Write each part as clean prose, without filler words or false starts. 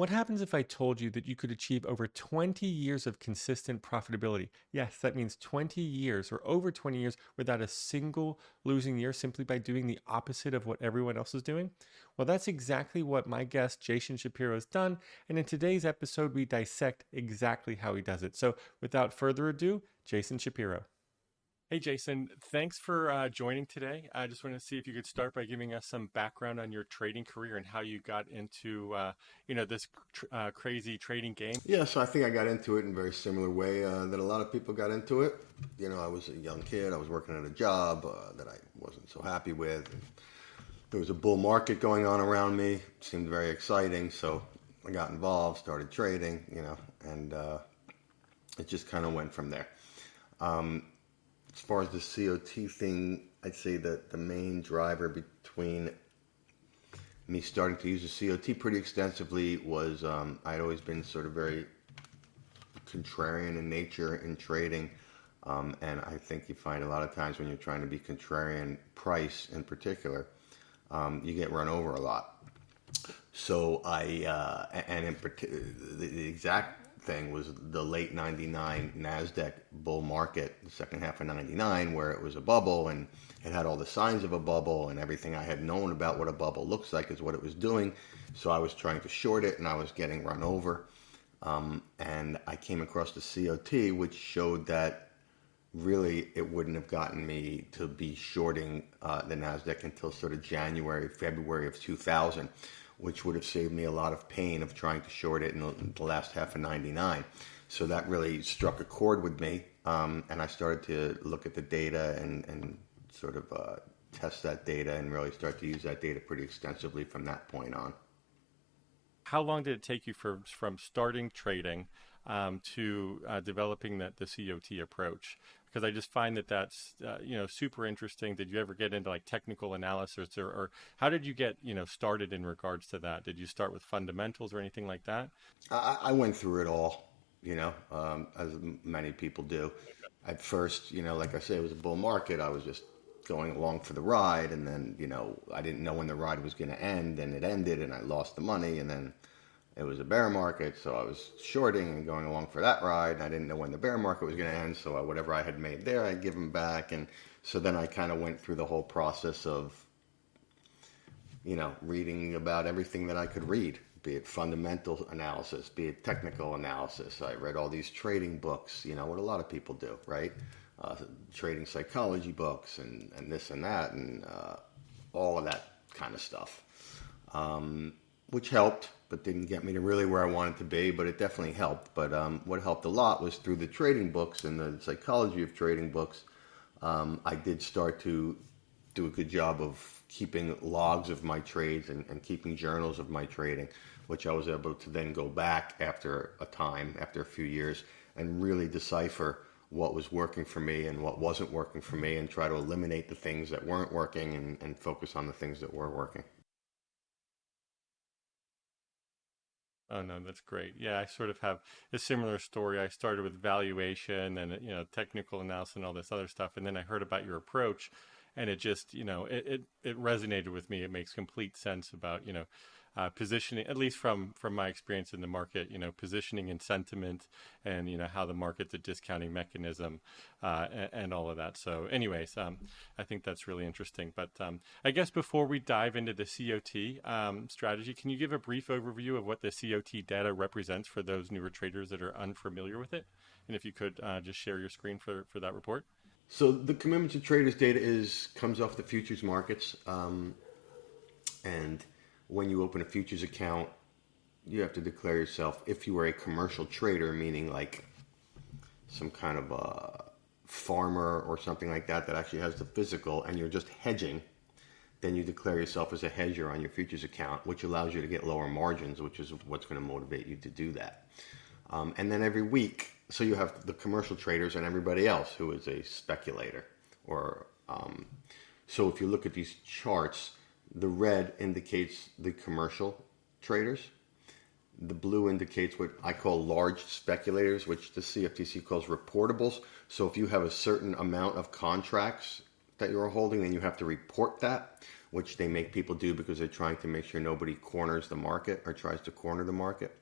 What happens if I told you that you could achieve over 20 years of consistent profitability? Yes, that means 20 years or over 20 years without a single losing year simply by doing the opposite of what everyone else is doing? Well, that's exactly what my guest, Jason Shapiro, has done. And in today's episode, we dissect exactly how he does it. So without further ado, Jason Shapiro. Hey, Jason, thanks for joining today. I just wanted to see if you could start by giving us some background on your trading career and how you got into, this crazy trading game. Yeah, so I think I got into it in a very similar way that a lot of people got into it. You know, I was a young kid. I was working at a job that I wasn't so happy with. And there was a bull market going on around me. It seemed very exciting, so I got involved, started trading, and it just kind of went from there. As far as the COT thing, I'd say that the main driver between me starting to use the COT pretty extensively was I'd always been sort of very contrarian in nature in trading. And I think you find a lot of times when you're trying to be contrarian, price in particular, you get run over a lot. So and in particular, the exact thing was the late 99 NASDAQ bull market, the second half of 99, where it was a bubble and it had all the signs of a bubble, and everything I had known about what a bubble looks like is what it was doing. So I was trying to short it and I was getting run over. And I came across the COT, which showed that really it wouldn't have gotten me to be shorting the NASDAQ until sort of January, February of 2000, which would have saved me a lot of pain of trying to short it in the last half of 99. So that really struck a chord with me, and I started to look at the data and sort of test that data and really start to use that data pretty extensively from that point on. How long did it take you from starting trading to developing the COT approach? Because I just find that that's super interesting. Did you ever get into like technical analysis, or how did you get started in regards to that? Did you start with fundamentals or anything like that? I went through it all, as many people do. At first, like I say, it was a bull market. I was just going along for the ride, and then I didn't know when the ride was going to end, and it ended, and I lost the money, and then it was a bear market, so I was shorting and going along for that ride, and I didn't know when the bear market was going to end, so whatever I had made there, I'd give them back. And so then I kind of went through the whole process of, reading about everything that I could read, be it fundamental analysis, be it technical analysis. I read all these trading books, what a lot of people do, right? Trading psychology books and this and that, and all of that kind of stuff, which helped, but didn't get me to really where I wanted to be, but it definitely helped. But what helped a lot was through the trading books and the psychology of trading books. I did start to do a good job of keeping logs of my trades and keeping journals of my trading, which I was able to then go back after a few years, and really decipher what was working for me and what wasn't working for me, and try to eliminate the things that weren't working and focus on the things that were working. Oh no, that's great. Yeah, I sort of have a similar story. I started with valuation and technical analysis and all this other stuff, and then I heard about your approach, and it just it resonated with me. It makes complete sense about positioning, at least from my experience in the market, positioning and sentiment, and how the market's a discounting mechanism, and all of that. So anyways, I think that's really interesting. But I guess before we dive into the COT strategy, can you give a brief overview of what the COT data represents for those newer traders that are unfamiliar with it? And if you could just share your screen for that report. So the commitment to traders data comes off the futures markets, and when you open a futures account, you have to declare yourself, if you are a commercial trader, meaning like some kind of a farmer or something like that actually has the physical, and you're just hedging, then you declare yourself as a hedger on your futures account, which allows you to get lower margins, which is what's going to motivate you to do that. And then every week, so you have the commercial traders and everybody else who is a speculator. So if you look at these charts, the red indicates the commercial traders. The blue indicates what I call large speculators, which the CFTC calls reportables. So if you have a certain amount of contracts that you're holding, then you have to report that. which they make people do because they're trying to make sure nobody corners the market or tries to corner the market.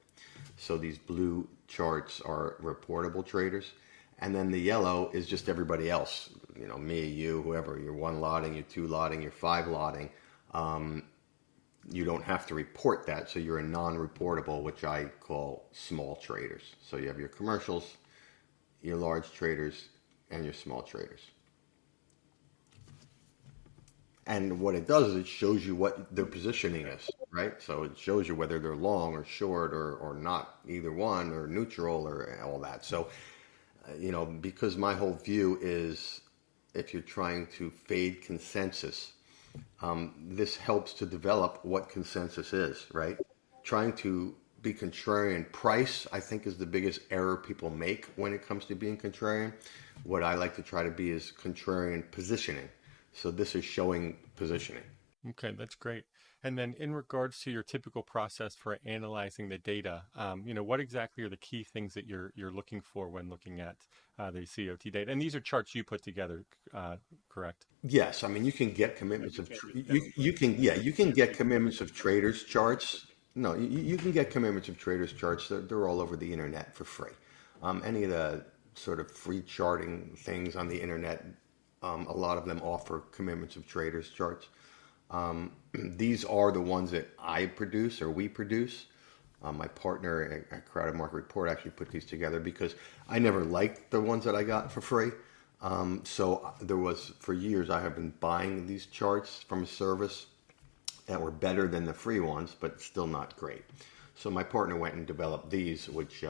So these blue charts are reportable traders. And then the yellow is just everybody else, me, you, whoever. You're one lotting, you're two lotting, you're five lotting. You don't have to report that. So you're a non-reportable, which I call small traders. So you have your commercials, your large traders, and your small traders. And what it does is it shows you what their positioning is, right? So it shows you whether they're long or short or not, either one, or neutral or all that. So, because my whole view is if you're trying to fade consensus, this helps to develop what consensus is, right? Trying to be contrarian price, I think, is the biggest error people make when it comes to being contrarian. What I like to try to be is contrarian positioning. So this is showing positioning. Okay, that's great. And then in regards to your typical process for analyzing the data, what exactly are the key things that you're looking for when looking at the COT data? And these are charts you put together, correct? Yes, I mean you can get commitments of you can get commitments of traders charts. No, you can get commitments of traders charts. They're all over the internet for free. Any of the sort of free charting things on the internet, a lot of them offer commitments of traders charts. These are the ones that I produce or we produce. My partner at Crowded Market Report actually put these together because I never liked the ones that I got for free. So there was, for years, I have been buying these charts from a service that were better than the free ones, but still not great. So my partner went and developed these, which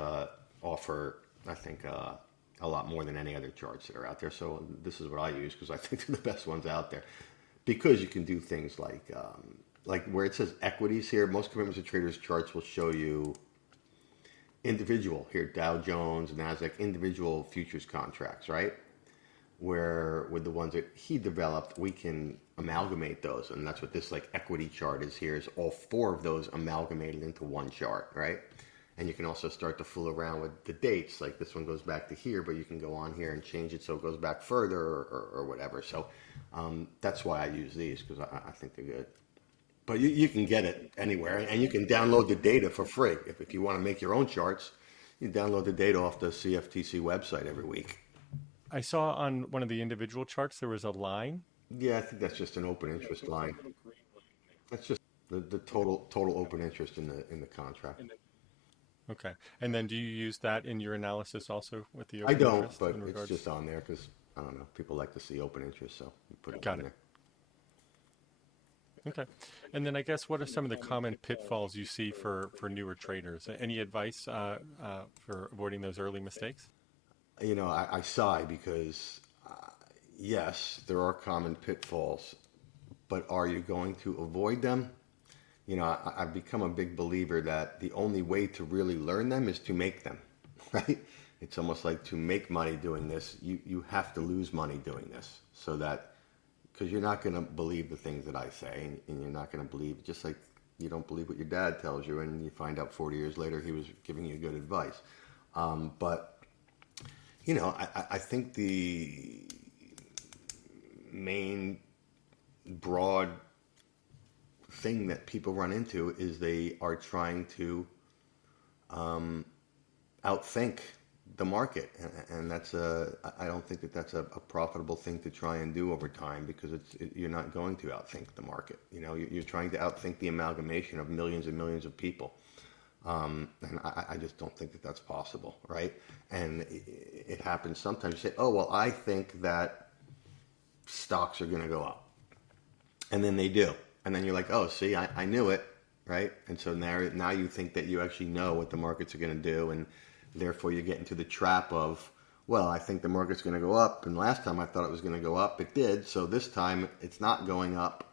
offer, I think, a lot more than any other charts that are out there. So this is what I use because I think they're the best ones out there. Because you can do things like where it says equities here, most commitments of traders charts will show you individual, here Dow Jones, NASDAQ, individual futures contracts, right? Where with the ones that he developed, we can amalgamate those. And that's what this equity chart is here, is all four of those amalgamated into one chart, right? And you can also start to fool around with the dates. Like this one goes back to here, but you can go on here and change it so it goes back further or whatever. So that's why I use these, because I think they're good. But you can get it anywhere, and you can download the data for free. If you want to make your own charts, you download the data off the CFTC website every week. I saw on one of the individual charts there was a line. Yeah, I think that's just an open interest line. That's just the total open interest in the contract. Okay. And then do you use that in your analysis also with the I open don't, interest? but it's just on there because, I don't know, people like to see open interest, so you put it on there. Okay. And then I guess what are some of the common pitfalls you see for newer traders? Any advice for avoiding those early mistakes? I sigh because, yes, there are common pitfalls, but are you going to avoid them? I've become a big believer that the only way to really learn them is to make them, right? It's almost like to make money doing this, you have to lose money doing this, so that, because you're not going to believe the things that I say, and you're not going to believe, just like you don't believe what your dad tells you, and you find out 40 years later he was giving you good advice. But I think the main broad thing that people run into is they are trying to outthink the market, and I don't think that's a profitable thing to try and do over time, because you're not going to outthink the market. You're trying to outthink the amalgamation of millions and millions of people. And I just don't think that that's possible, right? And it happens sometimes. You say, oh, well, I think that stocks are going to go up. And then they do. And then you're like, oh, see, I knew it, right? And so now you think that you actually know what the markets are going to do, and therefore you get into the trap of, well, I think the market's going to go up, and last time I thought it was going to go up, it did, so this time it's not going up.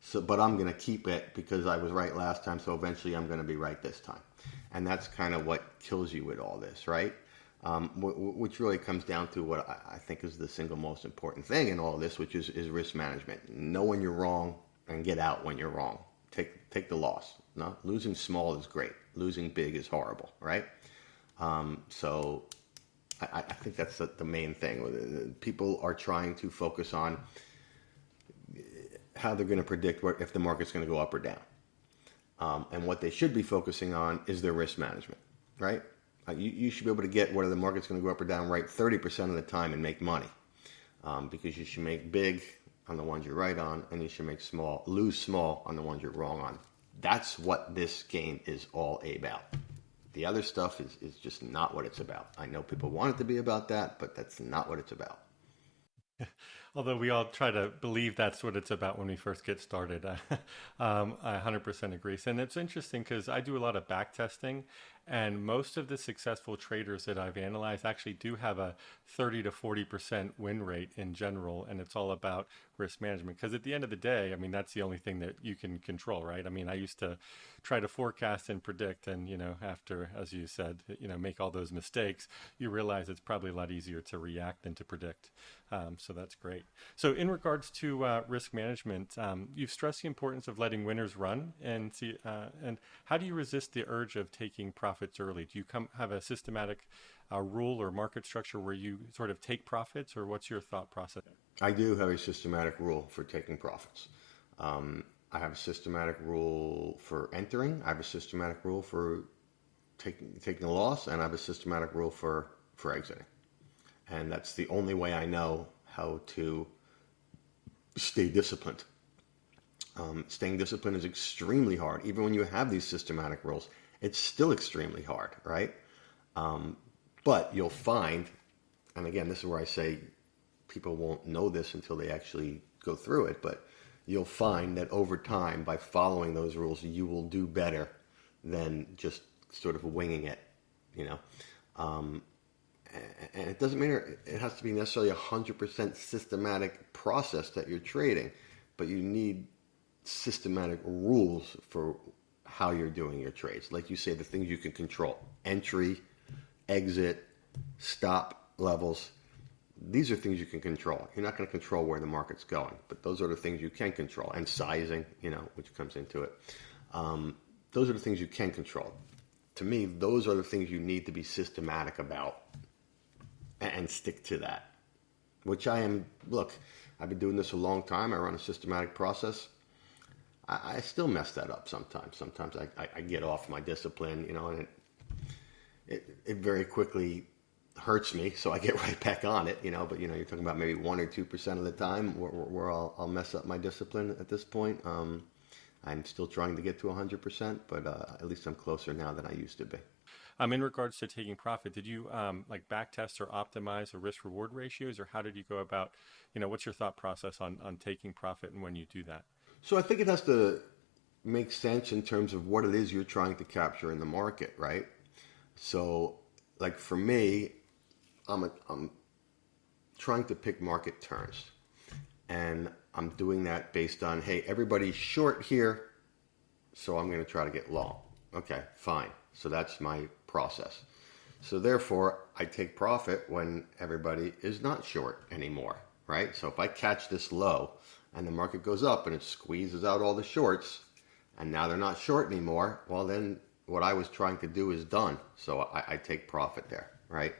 So, but I'm going to keep it because I was right last time, so eventually I'm going to be right this time. And that's kind of what kills you with all this, right? Which really comes down to what I think is the single most important thing in all this, which is risk management. Know when you're wrong and get out when you're wrong. Take the loss. No, losing small is great. Losing big is horrible, right? So I think that's the main thing. People are trying to focus on how they're going to predict if the market's going to go up or down. And what they should be focusing on is their risk management, right? You should be able to get whether the market's going to go up or down right 30% of the time and make money, because you should make big on the ones you're right on, and you should lose small on the ones you're wrong on. That's what this game is all about. The other stuff is just not what it's about. I know people want it to be about that, but that's not what it's about. Although we all try to believe that's what it's about when we first get started. I 100% agree. And it's interesting because I do a lot of back testing, and most of the successful traders that I've analyzed actually do have a 30 to 40% win rate in general. And it's all about risk management. Because at the end of the day, I mean, that's the only thing that you can control, right? I mean, I used to try to forecast and predict. And, after, as you said, make all those mistakes, you realize it's probably a lot easier to react than to predict. So that's great. So in regards to risk management, you've stressed the importance of letting winners run, and how do you resist the urge of taking profits early? Do you have a systematic rule or market structure where you sort of take profits, or what's your thought process? I do have a systematic rule for taking profits. I have a systematic rule for entering. I have a systematic rule for taking a loss, and I have a systematic rule for exiting. And that's the only way I know how to stay disciplined. Staying disciplined is extremely hard. Even when you have these systematic rules, it's still extremely hard, right? But you'll find, and again, this is where I say people won't know this until they actually go through it, but you'll find that over time, by following those rules, you will do better than just sort of winging it, and it doesn't mean it has to be necessarily 100% systematic process that you're trading, but you need systematic rules for how you're doing your trades. Like you say, the things you can control: entry, exit, stop levels. These are things you can control. You're not going to control where the market's going, but those are the things you can control. And sizing, which comes into it. Those are the things you can control. To me, those are the things you need to be systematic about and stick to that, which I am. Look, I've been doing this a long time. I run a systematic process. I still mess that up sometimes. Sometimes I get off my discipline, and it very quickly hurts me, so I get right back on it, but you're talking about maybe 1 or 2% of the time where I'll mess up my discipline at this point. I'm still trying to get to 100%, but at least I'm closer now than I used to be. In regards to taking profit, did you back test or optimize the risk reward ratios, or how did you go about, what's your thought process on taking profit and when you do that? So I think it has to make sense in terms of what it is you're trying to capture in the market, right? So like for me, I'm trying to pick market turns, and I'm doing that based on, hey, everybody's short here, so I'm going to try to get long. Okay, fine. So that's my process. So therefore, I take profit when everybody is not short anymore, right? So if I catch this low and the market goes up and it squeezes out all the shorts, and now they're not short anymore, well then what I was trying to do is done. So I take profit there, right?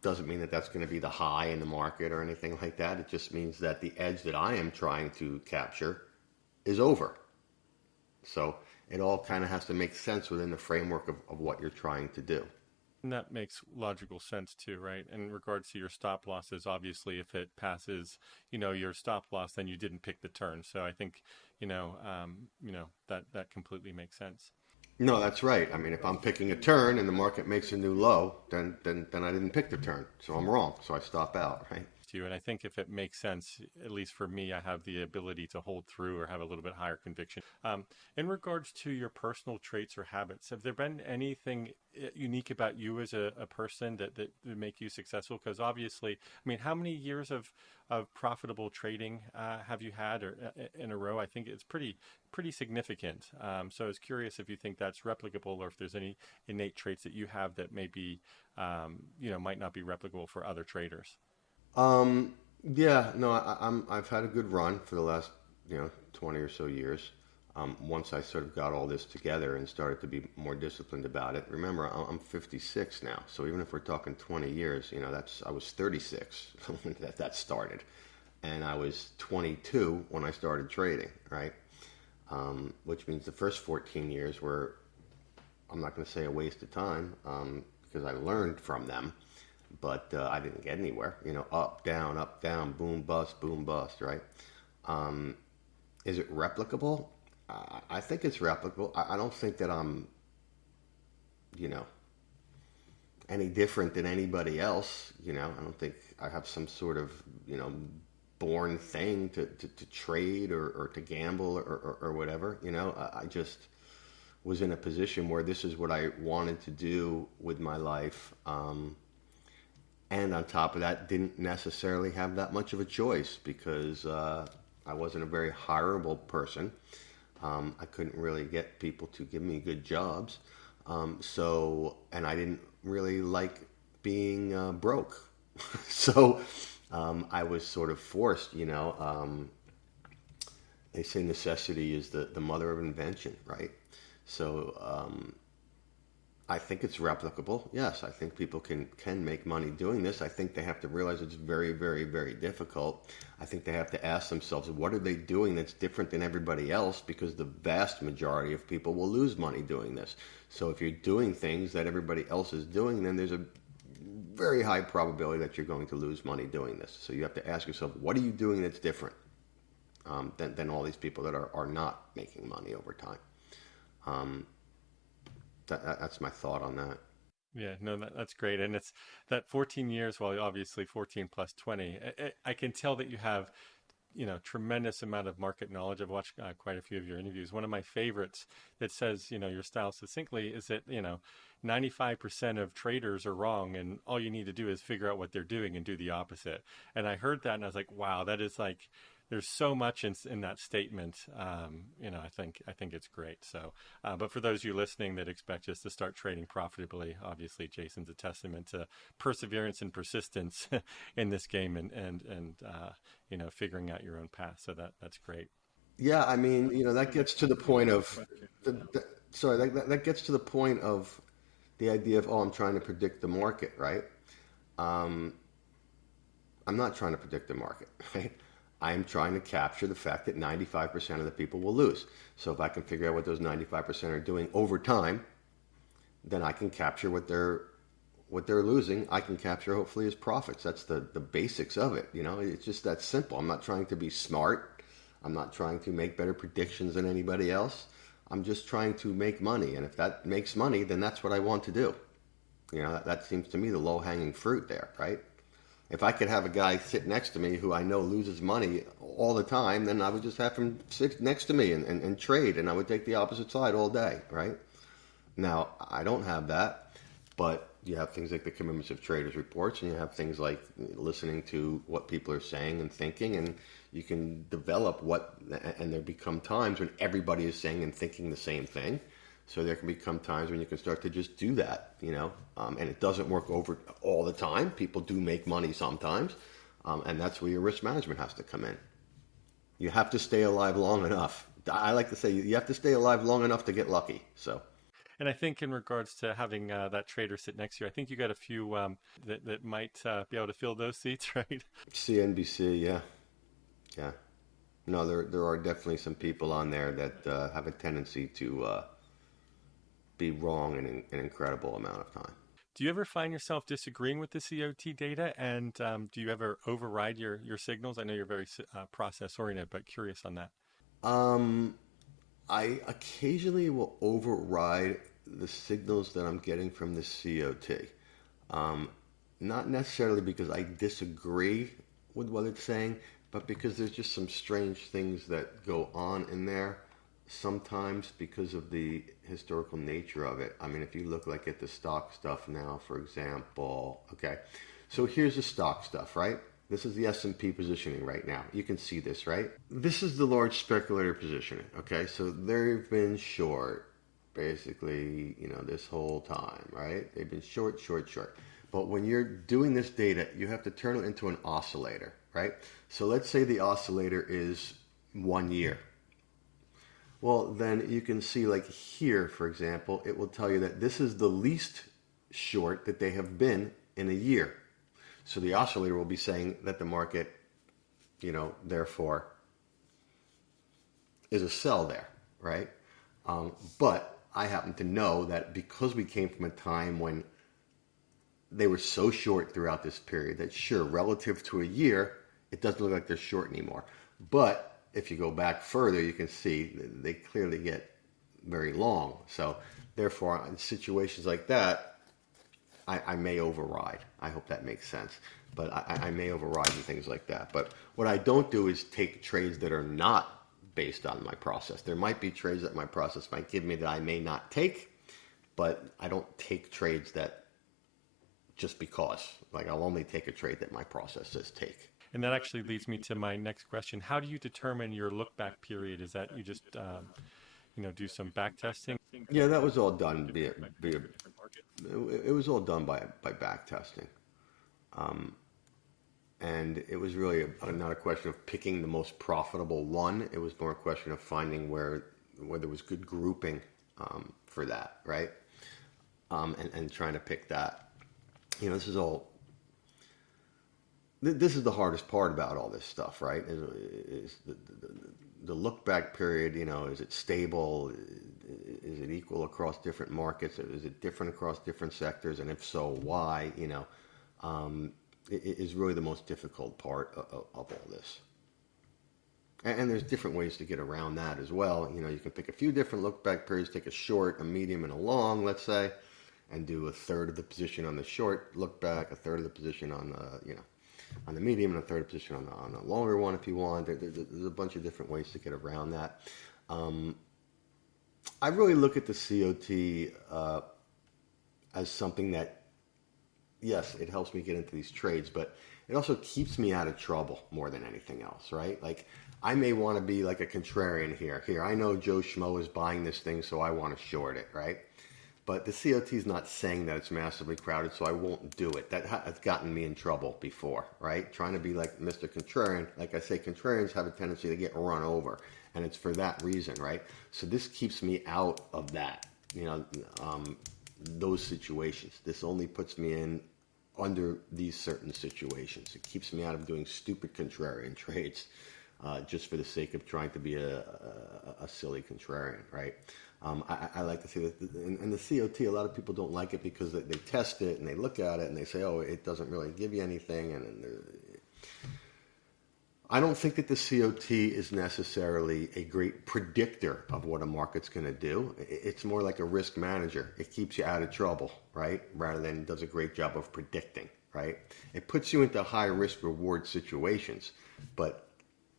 Doesn't mean that that's going to be the high in the market or anything like that. It just means that the edge that I am trying to capture is over. So it all kind of has to make sense within the framework of what you're trying to do. And that makes logical sense too, right? In regards to your stop losses, obviously, if it passes, your stop loss, then you didn't pick the turn. So I think, that completely makes sense. No, that's right. I mean, if I'm picking a turn and the market makes a new low, then I didn't pick the turn. So I'm wrong. So I stop out, right? And I think if it makes sense, at least for me, I have the ability to hold through or have a little bit higher conviction. In regards to your personal traits or habits, have there been anything unique about you as a person that make you successful? Because obviously, I mean, how many years of profitable trading have you had in a row? I think it's pretty significant. So I was curious if you think that's replicable, or if there's any innate traits that you have that maybe might not be replicable for other traders. Yeah, no, I've had a good run for the last 20 or so years. Once I sort of got all this together and started to be more disciplined about it. Remember, I'm 56 now, so even if we're talking 20 years, I was 36 when that started. and I was 22 when I started trading, right? Which means the first 14 years were, I'm not going to say a waste of time, because I learned from them, but I didn't get anywhere. You know, up, down, boom, bust, right? Um, is it replicable? I think it's replicable. I don't think that I'm, you know, any different than anybody else. You know, I don't think I have some sort of, you know, born thing to trade or to gamble or whatever. You know, I just was in a position where this is what I wanted to do with my life. And on top of that, didn't necessarily have that much of a choice because I wasn't a very hireable person. I couldn't really get people to give me good jobs. And I didn't really like being broke. So I was sort of forced, you know. They say necessity is the mother of invention, right? So I think it's replicable. Yes, I think people can make money doing this. I think they have to realize it's very, very, very difficult. I think they have to ask themselves, what are they doing that's different than everybody else? Because the vast majority of people will lose money doing this. So if you're doing things that everybody else is doing, then there's a very high probability that you're going to lose money doing this. So you have to ask yourself, what are you doing that's different than all these people that are not making money over time? That's my thought on that. Yeah, no, that's great. And it's that 14 years, well, obviously 14 plus 20. I can tell that you have, tremendous amount of market knowledge. I've watched quite a few of your interviews. One of my favorites that says, your style succinctly is that, 95% of traders are wrong and all you need to do is figure out what they're doing and do the opposite. And I heard that and I was like, wow, that is like, there's so much in that statement. I think it's great. So, but for those of you listening that expect us to start trading profitably, obviously Jason's a testament to perseverance and persistence in this game and figuring out your own path. So that's great. Yeah, I mean, that gets to the point of that gets to the point of the idea of, I'm trying to predict the market, right? I'm not trying to predict the market, right? I'm trying to capture the fact that 95% of the people will lose. So if I can figure out what those 95% are doing over time, then I can capture what they're losing. I can capture hopefully as profits. That's the basics of it. It's just that simple. I'm not trying to be smart. I'm not trying to make better predictions than anybody else. I'm just trying to make money. And if that makes money, then that's what I want to do. That seems to me the low-hanging fruit there, right? If I could have a guy sit next to me who I know loses money all the time, then I would just have him sit next to me and trade, and I would take the opposite side all day, right? Now, I don't have that, but you have things like the Commitments of Traders reports, and you have things like listening to what people are saying and thinking, and you can develop and there become times when everybody is saying and thinking the same thing. So there can become times when you can start to just do that, and it doesn't work over all the time. People do make money sometimes, and that's where your risk management has to come in. You have to stay alive long enough. I like to say you have to stay alive long enough to get lucky. So, and I think in regards to having that trader sit next to you, I think you got a few that might be able to fill those seats, right? CNBC, yeah. No, there are definitely some people on there that have a tendency to be wrong in an incredible amount of time. Do you ever find yourself disagreeing with the COT data, and do you ever override your signals? I know you're very process oriented, but curious on that. I occasionally will override the signals that I'm getting from the COT. Not necessarily because I disagree with what it's saying, but because there's just some strange things that go on in there. Sometimes because of the historical nature of it. I mean, if you look like at the stock stuff now, for example, okay. So here's the stock stuff, right? This is the S&P positioning right now. You can see this, right? This is the large speculator positioning, okay? So they've been short, basically, this whole time, right? They've been short. But when you're doing this data, you have to turn it into an oscillator, right? So let's say the oscillator is 1 year. Well, then you can see like here, for example, it will tell you that this is the least short that they have been in a year. So the oscillator will be saying that the market therefore is a sell there, right? But I happen to know that because we came from a time when they were so short throughout this period that sure, relative to a year, it doesn't look like they're short anymore. But if you go back further, you can see they clearly get very long. So therefore, in situations like that, I may override. I hope that makes sense. But I may override in things like that. But what I don't do is take trades that are not based on my process. There might be trades that my process might give me that I may not take, but I don't take trades that just because. Like, I'll only take a trade that my process says take. And that actually leads me to my next question. How do you determine your look back period? Is that you just do some back testing? Yeah, that was all done. It was all done by back testing. And it was really not a question of picking the most profitable one. It was more a question of finding where there was good grouping for that, right? And trying to pick that. This is the hardest part about all this stuff, right? Is the look back period, is it stable? Is it equal across different markets? Is it different across different sectors? And if so, why? It is really the most difficult part of all this. And there's different ways to get around that as well. You can pick a few different look back periods, take a short, a medium, and a long, let's say, and do a third of the position on the short look back, a third of the position on the, on the medium, and a third position on the longer one if you want. There's a bunch of different ways to get around that. I really look at the COT as something that, yes, it helps me get into these trades, but it also keeps me out of trouble more than anything else, right? Like, I may want to be like a contrarian here. Here, I know Joe Schmo is buying this thing, so I want to short it, right? But the COT is not saying that it's massively crowded, so I won't do it. That has gotten me in trouble before, right? Trying to be like Mr. Contrarian. Like I say, contrarians have a tendency to get run over, and it's for that reason, right? So this keeps me out of that, those situations. This only puts me in under these certain situations. It keeps me out of doing stupid contrarian trades just for the sake of trying to be a silly contrarian, right? I like to see that in the COT, a lot of people don't like it because they test it and they look at it and they say, oh, it doesn't really give you anything. And I don't think that the COT is necessarily a great predictor of what a market's going to do. It's more like a risk manager. It keeps you out of trouble, right? Rather than does a great job of predicting, right? It puts you into high risk reward situations, but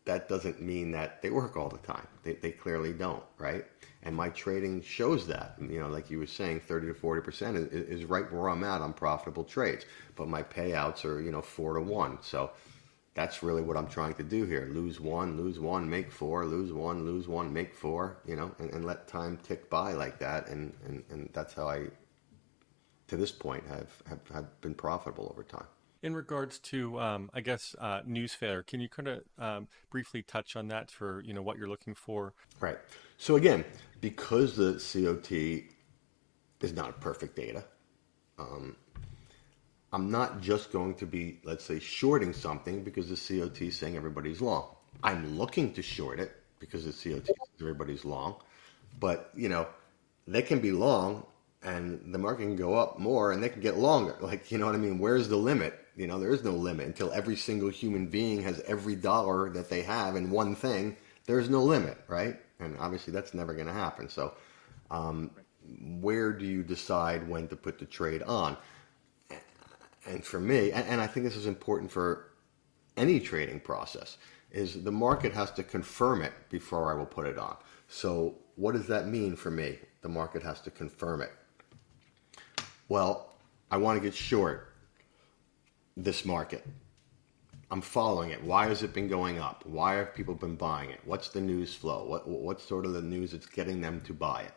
that doesn't mean that they work all the time. They clearly don't, right? And my trading shows that. Like you were saying, 30 to 40% is right where I'm at on profitable trades. But my payouts are, 4 to 1. So that's really what I'm trying to do here. Lose one, make 4, lose one, make 4, and let time tick by like that. And that's how I, to this point, have been profitable over time. In regards to, news failure, can you kind of briefly touch on that for, what you're looking for? Right. So again, because the COT is not perfect data, I'm not just going to be, let's say, shorting something because the COT is saying everybody's long. I'm looking to short it because the COT says everybody's long. But, they can be long and the market can go up more and they can get longer. Like, you know what I mean? Where's the limit? There is no limit until every single human being has every dollar that they have in one thing. There's no limit, right? And obviously that's never going to happen. So where do you decide when to put the trade on? And for me, and I think this is important for any trading process, is the market has to confirm it before I will put it on. So what does that mean for me? The market has to confirm it. Well, I want to get short this market. I'm following it. Why has it been going up? Why have people been buying it? What's the news flow? What's sort of the news that's getting them to buy it?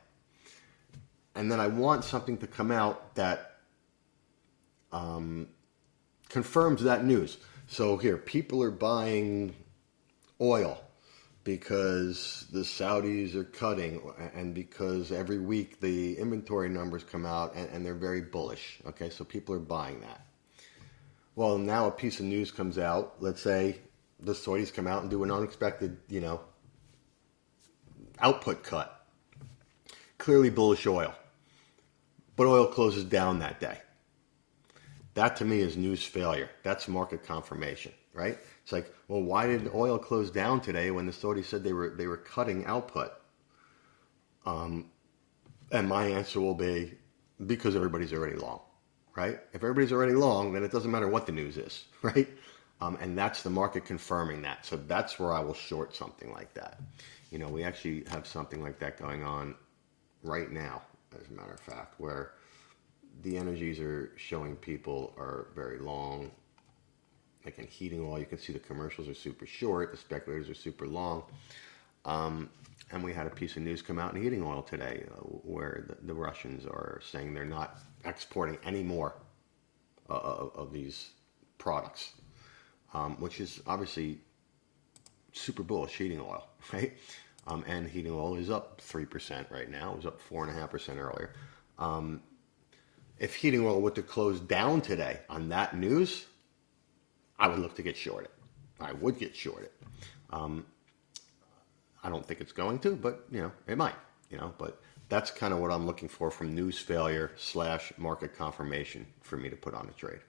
And then I want something to come out that confirms that news. So here, people are buying oil because the Saudis are cutting and because every week the inventory numbers come out and they're very bullish. Okay, so people are buying that. Well, now a piece of news comes out, let's say the Saudis come out and do an unexpected, output cut. Clearly bullish oil. But oil closes down that day. That to me is news failure. That's market confirmation, right? It's like, well, why did oil close down today when the Saudis said they were cutting output? And my answer will be because everybody's already long, right? If everybody's already long, then it doesn't matter what the news is, right? And that's the market confirming that. So that's where I will short something like that. We actually have something like that going on right now, as a matter of fact, where the energies are showing people are very long. Like in heating oil, you can see the commercials are super short, the speculators are super long. And we had a piece of news come out in heating oil today where the Russians are saying they're not exporting any more of these products, which is obviously super bullish heating oil, right? And heating oil is up 3% right now. It was up 4.5% earlier. If heating oil were to close down today on that news, I would look to get shorted. I would get shorted. I don't think it's going to, but it might. But that's kind of what I'm looking for from news failure / market confirmation for me to put on a trade.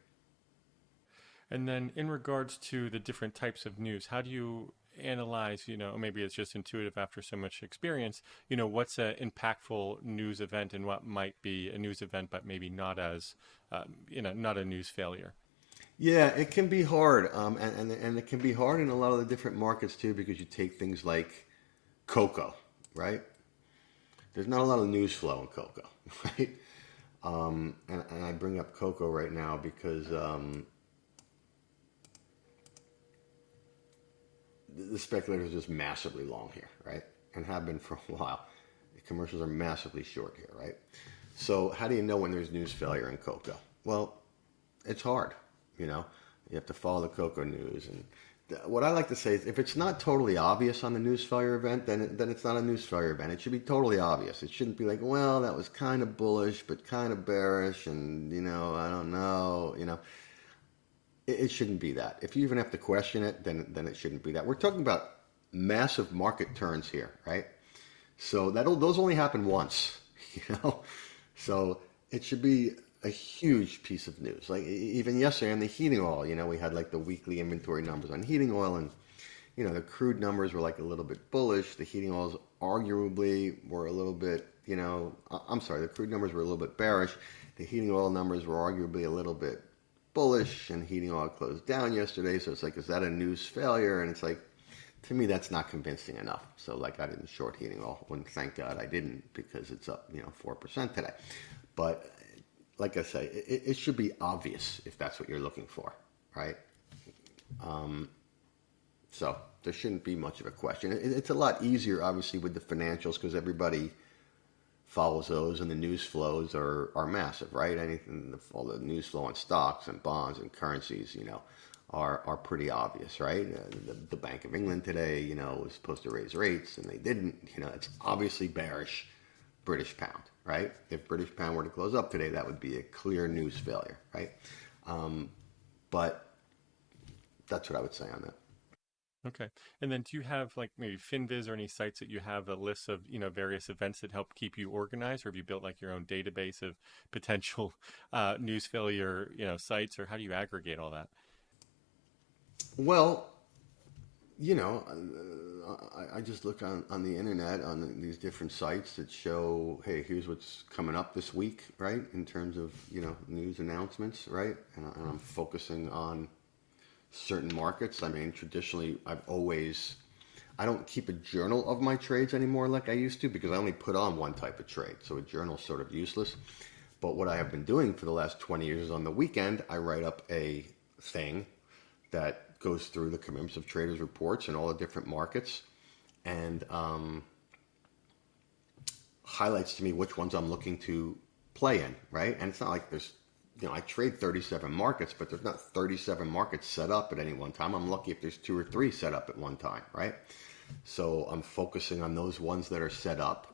And then in regards to the different types of news, how do you analyze, maybe it's just intuitive after so much experience, what's an impactful news event and what might be a news event, but maybe not as, not a news failure? Yeah, it can be hard. And it can be hard in a lot of the different markets too, because you take things like cocoa, right? There's not a lot of news flow in cocoa, right? And I bring up cocoa right now because the speculators are just massively long here, right? And have been for a while. The commercials are massively short here, right? So how do you know when there's news failure in cocoa? Well, it's hard, You have to follow the cocoa news. And what I like to say is if it's not totally obvious on the news failure event, then it's not a news failure event. It should be totally obvious. It shouldn't be like, well, that was kind of bullish, but kind of bearish, and, I don't know, It shouldn't be that. If you even have to question it, then it shouldn't be that. We're talking about massive market turns here, right? So those only happen once, So it should be a huge piece of news. Like even yesterday on the heating oil, we had like the weekly inventory numbers on heating oil, and the crude numbers were like a little bit bullish. The heating oils arguably were a little bit, the crude numbers were a little bit bearish. The heating oil numbers were arguably a little bit bullish, and heating oil closed down yesterday. So it's like, is that a news failure? And it's like, to me, that's not convincing enough. So like, I didn't short heating oil, and thank God I didn't, because it's up 4% today. But like I say, it should be obvious if that's what you're looking for, right? So there shouldn't be much of a question. It's a lot easier, obviously, with the financials because everybody follows those, and the news flows are massive, right? All the news flow on stocks and bonds and currencies, are pretty obvious, right? The Bank of England today, was supposed to raise rates, and they didn't. It's obviously bearish British pound, right? If British pound were to close up today, that would be a clear news failure, right? But that's what I would say on that. Okay. And then do you have like maybe FinViz or any sites that you have a list of, various events that help keep you organized, or have you built like your own database of potential news failure, sites, or how do you aggregate all that? Well, I just look on the internet on these different sites that show, hey, here's what's coming up this week, right? In terms of, news announcements, right? And I'm focusing on certain markets. I mean, traditionally, I don't keep a journal of my trades anymore like I used to, because I only put on one type of trade. So a journal's sort of useless. But what I have been doing for the last 20 years is on the weekend, I write up a thing that goes through the commitments of traders reports in all the different markets and highlights to me which ones I'm looking to play in, right? And it's not like there's, I trade 37 markets, but there's not 37 markets set up at any one time. I'm lucky if there's 2 or 3 set up at one time, right? So I'm focusing on those ones that are set up,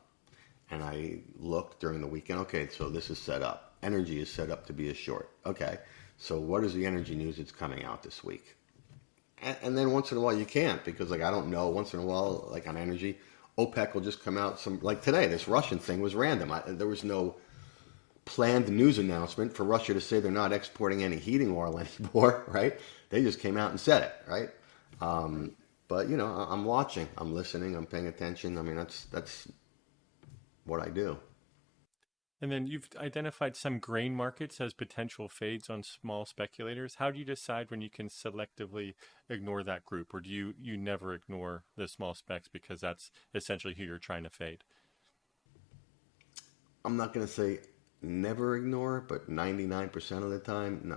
and I look during the weekend, okay, so this is set up. Energy is set up to be a short. Okay, so what is the energy news that's coming out this week? And then once in a while you can't because like I don't know. Once in a while, like on energy, OPEC will just come out like today. This Russian thing was random. There was no planned news announcement for Russia to say they're not exporting any heating oil anymore, right? They just came out and said it, right? But you know, I'm watching, I'm listening, I'm paying attention. I mean, that's what I do. And then you've identified some grain markets as potential fades on small speculators. How do you decide when you can selectively ignore that group, or do you never ignore the small specs because that's essentially who you're trying to fade? I'm not going to say never ignore, but 99% of the time, no,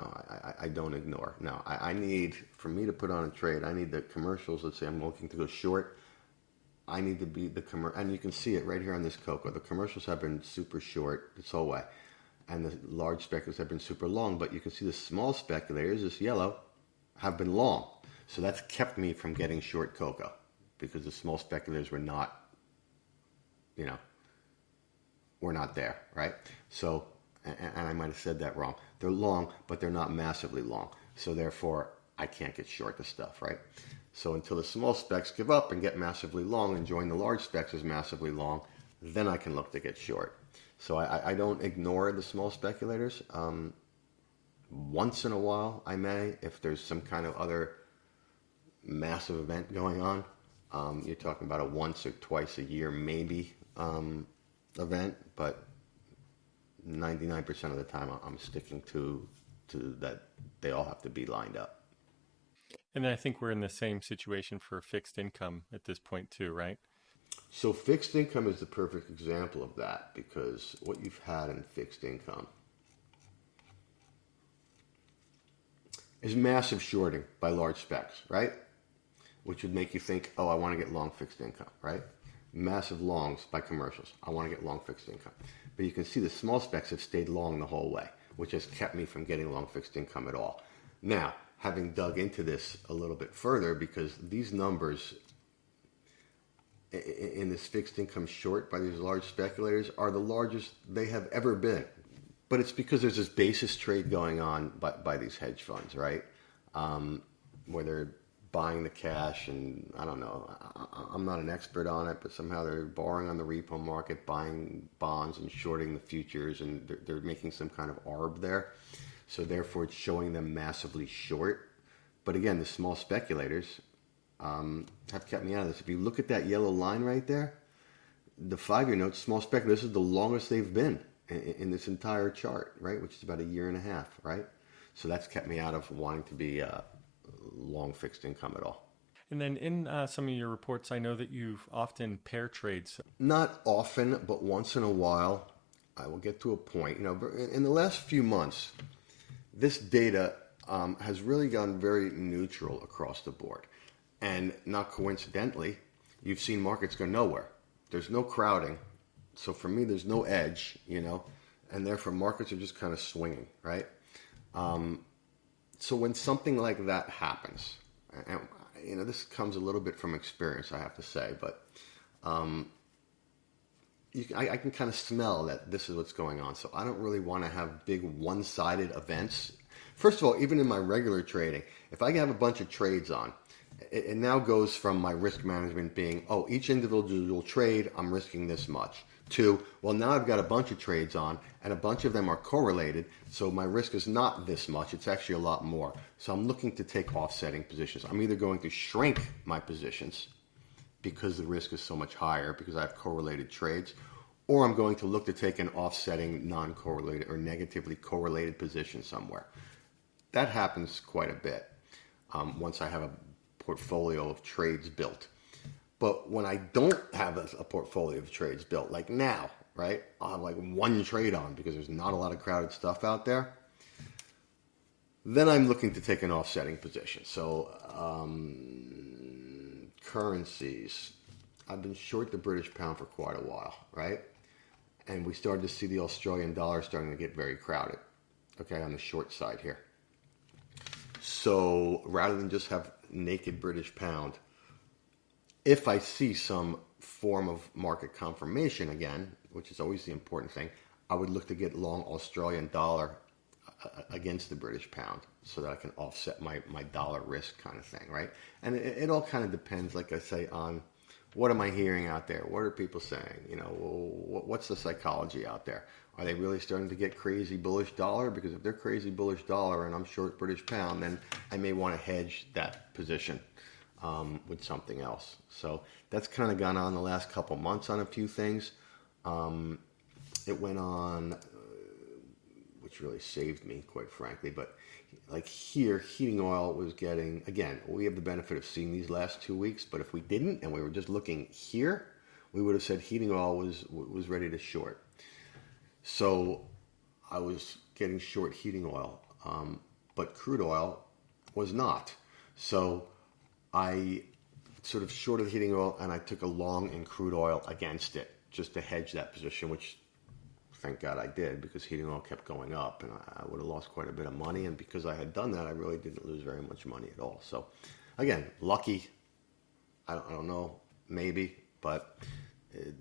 I don't ignore. No, I need, for me to put on a trade, I need the commercials. Let's say I'm looking to go short. I need to be and you can see it right here on this cocoa. The commercials have been super short this whole way, and the large speculators have been super long. But you can see the small speculators, this yellow, have been long. So that's kept me from getting short cocoa because the small speculators were not, you know, we're not there, right? So, and I might have said that wrong. They're long, but they're not massively long. So therefore, I can't get short the stuff, right? So until the small specs give up and get massively long and join the large specs as massively long, then I can look to get short. So I don't ignore the small speculators. Once in a while, I may, if there's some kind of other massive event going on. You're talking about a once or twice a year, maybe, event, but 99% of the time I'm sticking to that they all have to be lined up. And I think we're in the same situation for fixed income at this point too, right? So fixed income is the perfect example of that because what you've had in fixed income is massive shorting by large specs, right? Which would make you think, oh, I want to get long fixed income, right? Massive longs by commercials. I want to get long fixed income. But you can see the small specs have stayed long the whole way, which has kept me from getting long fixed income at all. Now, having dug into this a little bit further, because these numbers in this fixed income short by these large speculators are the largest they have ever been. But it's because there's this basis trade going on by these hedge funds, right? Where they're buying the cash, and I don't know, I'm not an expert on it, but somehow they're borrowing on the repo market, buying bonds and shorting the futures, and they're making some kind of arb there. So therefore it's showing them massively short. But again, the small speculators have kept me out of this. If you look at that yellow line right there, the 5-year notes, small speculators, this is the longest they've been in this entire chart, right? Which is about a year and a half, right? So that's kept me out of wanting to be long fixed income at all. And then in some of your reports, I know that you've often pair trades. Not often, but once in a while, I will get to a point. You know, in the last few months, this data has really gone very neutral across the board. And not coincidentally, you've seen markets go nowhere. There's no crowding. So for me, there's no edge, you know, and therefore markets are just kind of swinging, right? So when something like that happens, and you know, this comes a little bit from experience, I have to say, but I can kind of smell that this is what's going on. So I don't really want to have big one-sided events. First of all, even in my regular trading, if I have a bunch of trades on, it now goes from my risk management being, oh, each individual trade, I'm risking this much, to, well, now I've got a bunch of trades on, and a bunch of them are correlated, so my risk is not this much, it's actually a lot more. So I'm looking to take offsetting positions. I'm either going to shrink my positions because the risk is so much higher because I have correlated trades, or I'm going to look to take an offsetting non-correlated or negatively correlated position somewhere. That happens quite a bit once I have a portfolio of trades built. But when I don't have a portfolio of trades built, like now, right, I'll have like one trade on because there's not a lot of crowded stuff out there, then I'm looking to take an offsetting position. So currencies, I've been short the British pound for quite a while, right? And we started to see the Australian dollar starting to get very crowded, okay, on the short side here. So rather than just have naked British pound, if I see some form of market confirmation again, which is always the important thing, I would look to get long Australian dollar against the British pound so that I can offset my dollar risk kind of thing, right? And it all kind of depends, like I say, on what am I hearing out there? What are people saying? What's the psychology out there? Are they really starting to get crazy bullish dollar? Because if they're crazy bullish dollar and I'm short British pound, then I may want to hedge that position with something else. So that's kind of gone on the last couple months on a few things. It went on, which really saved me, quite frankly. But like here, heating oil was getting, again, we have the benefit of seeing these last 2 weeks. But if we didn't and we were just looking here, we would have said heating oil was ready to short. So I was getting short heating oil, but crude oil was not. So I sort of shorted heating oil and I took a long in crude oil against it just to hedge that position, which thank God I did, because heating oil kept going up and I would have lost quite a bit of money. And because I had done that, I really didn't lose very much money at all. So again, lucky, I don't know, maybe, but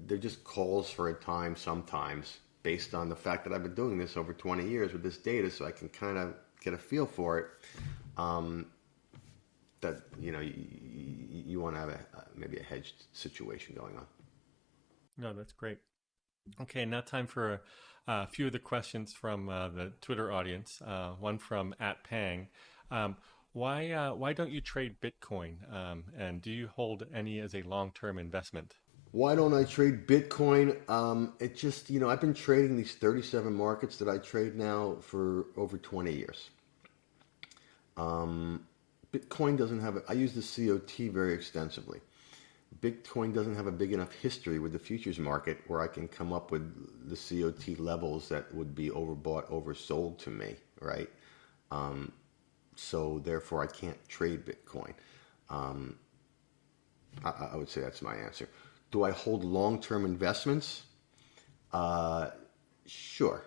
they're just calls for a time sometimes, based on the fact that I've been doing this over 20 years with this data, so I can kind of get a feel for it. That you want to have maybe a hedged situation going on. No, that's great. Okay, now time for a few of the questions from the Twitter audience. One from @Pang. Why don't you trade Bitcoin? And do you hold any as a long-term investment? Why don't I trade Bitcoin? It just, I've been trading these 37 markets that I trade now for over 20 years. Bitcoin doesn't have, I use the COT very extensively. Bitcoin doesn't have a big enough history with the futures market where I can come up with the COT levels that would be overbought, oversold to me, right? So therefore I can't trade Bitcoin. I would say that's my answer. Do I hold long-term investments? Sure.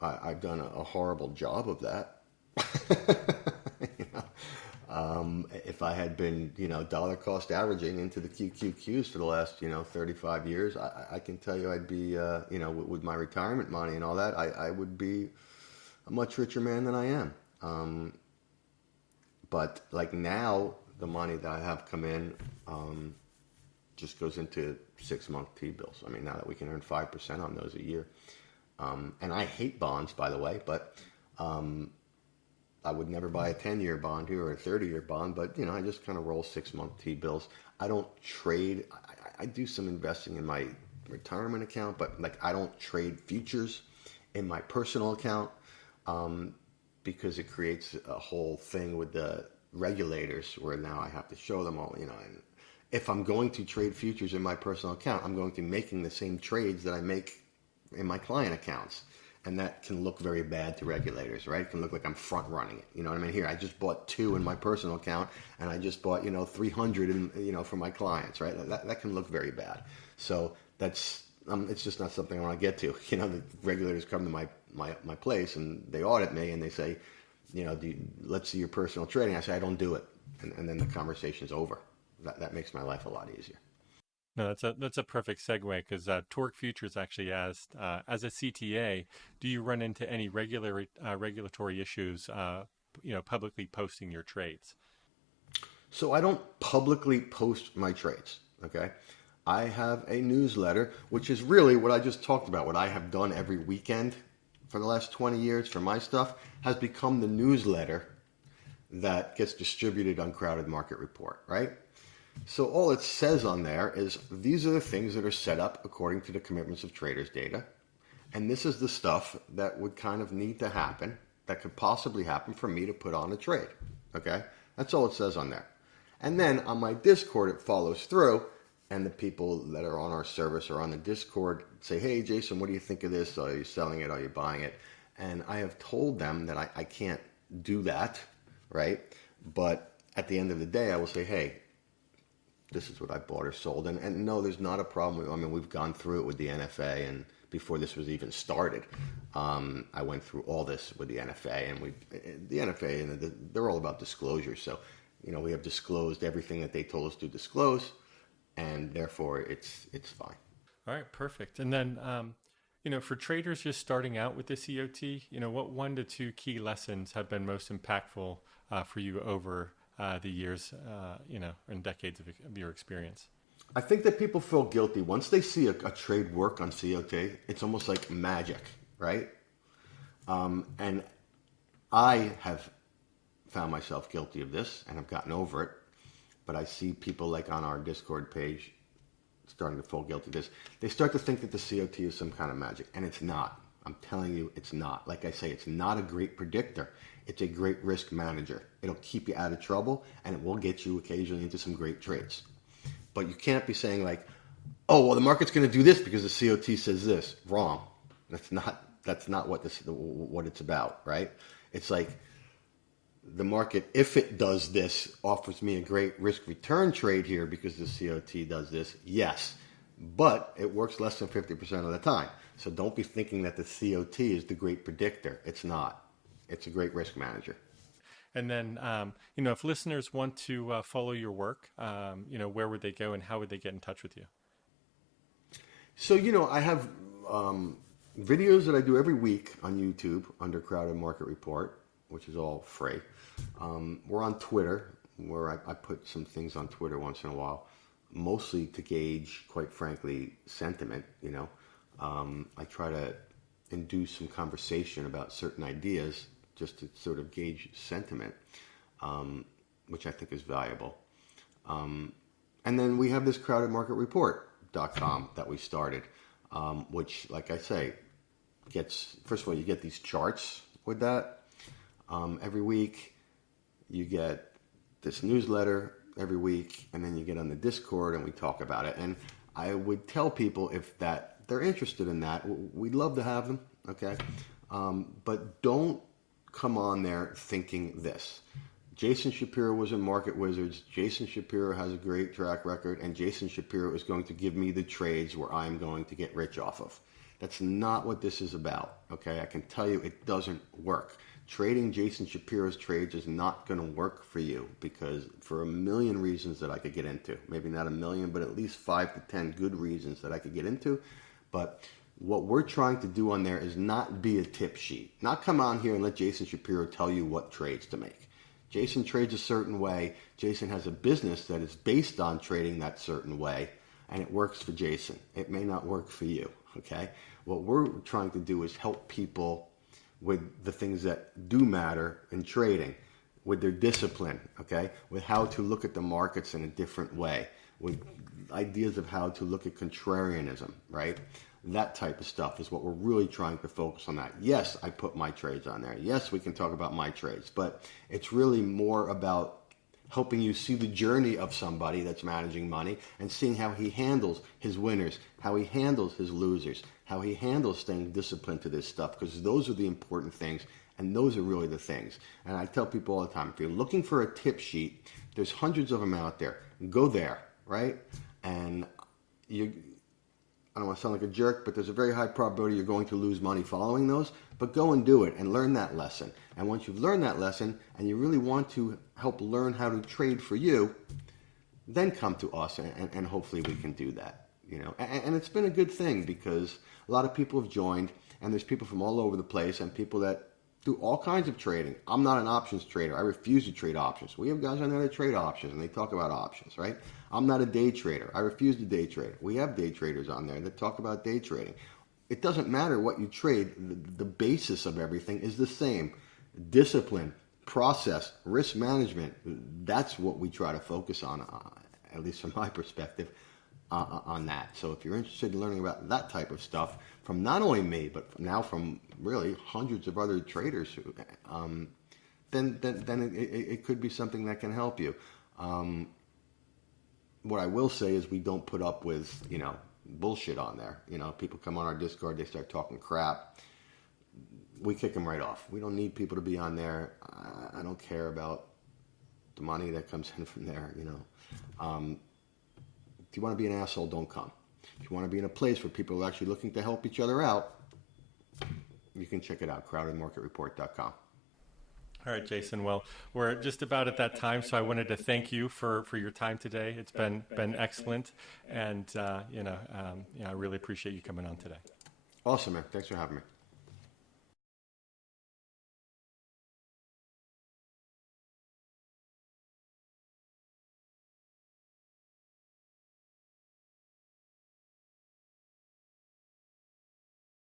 I've done a horrible job of that. If I had been, dollar cost averaging into the QQQs for the last, 35 years, I can tell you I'd be, with my retirement money and all that, I would be a much richer man than I am. But like now, the money that I have come in, just goes into 6-month T-bills. I mean, now that we can earn 5% on those a year. And I hate bonds, by the way, but I would never buy a 10-year bond here or a 30-year bond, but, I just kind of roll 6-month T-bills. I don't trade. I do some investing in my retirement account, but like I don't trade futures in my personal account because it creates a whole thing with the regulators where now I have to show them all, and if I'm going to trade futures in my personal account, I'm going to be making the same trades that I make in my client accounts. And that can look very bad to regulators, right? It can look like I'm front running it. You know what I mean? Here, I just bought 2 in my personal account and I just bought, 300 in, for my clients, right? That can look very bad. So that's, it's just not something I want to get to. The regulators come to my place and they audit me and they say, let's see your personal trading. I say, I don't do it. And then the conversation's over. That makes my life a lot easier. No, that's a perfect segue because Torque Futures actually asked, as a CTA, do you run into any regulatory issues, publicly posting your trades? So I don't publicly post my trades, okay? I have a newsletter, which is really what I just talked about. What I have done every weekend for the last 20 years for my stuff has become the newsletter that gets distributed on Crowded Market Report, right? So all it says on there is these are the things that are set up according to the commitments of traders data. And this is the stuff that would kind of need to happen, that could possibly happen for me to put on a trade. Okay? That's all it says on there. And then on my Discord, it follows through. And the people that are on our service or on the Discord say, hey, Jason, what do you think of this? Are you selling it? Are you buying it? And I have told them that I can't do that, right? But at the end of the day, I will say, hey, this is what I bought or sold. And no, there's not a problem. I mean, we've gone through it with the NFA, and before this was even started, I went through all this with the NFA, and the NFA, and they're all about disclosure. So, we have disclosed everything that they told us to disclose, and therefore it's fine. All right, perfect. And then For traders just starting out with the COT, what 1 to 2 key lessons have been most impactful for you over the years, and decades of your experience? I think that people feel guilty once they see a trade work on COT. It's almost like magic, right? And I have found myself guilty of this and have gotten over it. But I see people like on our Discord page starting to feel guilty of this. They start to think that the COT is some kind of magic, and it's not. I'm telling you, it's not. Like I say, it's not a great predictor. It's a great risk manager. It'll keep you out of trouble, and it will get you occasionally into some great trades. But you can't be saying like, oh, well, the market's going to do this because the COT says this. Wrong. That's not what it's about, right? It's like the market, if it does this, offers me a great risk return trade here because the COT does this. Yes, but it works less than 50% of the time. So don't be thinking that the COT is the great predictor. It's not. It's a great risk manager. And then, if listeners want to follow your work, where would they go and how would they get in touch with you? So, I have videos that I do every week on YouTube under Crowded Market Report, which is all free. We're on Twitter, where I put some things on Twitter once in a while, mostly to gauge, quite frankly, sentiment. I try to induce some conversation about certain ideas just to sort of gauge sentiment, which I think is valuable. And then we have this crowdedmarketreport.com that we started, which, like I say, first of all, you get these charts with that every week. You get this newsletter every week, and then you get on the Discord and we talk about it. And I would tell people if they're interested in that, we'd love to have them, okay? But don't come on there thinking this. Jason Shapiro was in Market Wizards. Jason Shapiro has a great track record, and Jason Shapiro is going to give me the trades where I'm going to get rich off of. That's not what this is about, okay? I can tell you it doesn't work. Trading Jason Shapiro's trades is not going to work for you because for a million reasons that I could get into. Maybe not a million, but at least 5 to 10 good reasons that I could get into. But what we're trying to do on there is not be a tip sheet. Not come on here and let Jason Shapiro tell you what trades to make. Jason trades a certain way. Jason has a business that is based on trading that certain way, and it works for Jason. It may not work for you, okay? What we're trying to do is help people with the things that do matter in trading, with their discipline, okay? With how to look at the markets in a different way, with ideas of how to look at contrarianism, right? That type of stuff is what we're really trying to focus on that. Yes, I put my trades on there. Yes, we can talk about my trades, but it's really more about helping you see the journey of somebody that's managing money and seeing how he handles his winners, how he handles his losers, how he handles staying disciplined to this stuff, because those are the important things, and those are really the things. And I tell people all the time, if you're looking for a tip sheet, there's hundreds of them out there. Go there, right? And I don't want to sound like a jerk, but there's a very high probability you're going to lose money following those, but go and do it and learn that lesson. And once you've learned that lesson and you really want to help learn how to trade for you, then come to us and hopefully we can do that. And it's been a good thing because a lot of people have joined, and there's people from all over the place and people that do all kinds of trading. I'm not an options trader. I refuse to trade options. We have guys on there that trade options and they talk about options, right? I'm not a day trader. I refuse to day trade. We have day traders on there that talk about day trading. It doesn't matter what you trade. The basis of everything is the same. Discipline, process, risk management. That's what we try to focus on, at least from my perspective, on that. So if you're interested in learning about that type of stuff from not only me, but now from really hundreds of other traders, then it could be something that can help you. What I will say is we don't put up with, bullshit on there. People come on our Discord, they start talking crap. We kick them right off. We don't need people to be on there. I don't care about the money that comes in from there, If you want to be an asshole, don't come. If you want to be in a place where people are actually looking to help each other out, you can check it out, crowdedmarketreport.com. All right, Jason. Well, we're just about at that time, so I wanted to thank you for your time today. It's been excellent, and I really appreciate you coming on today. Awesome, man. Thanks for having me.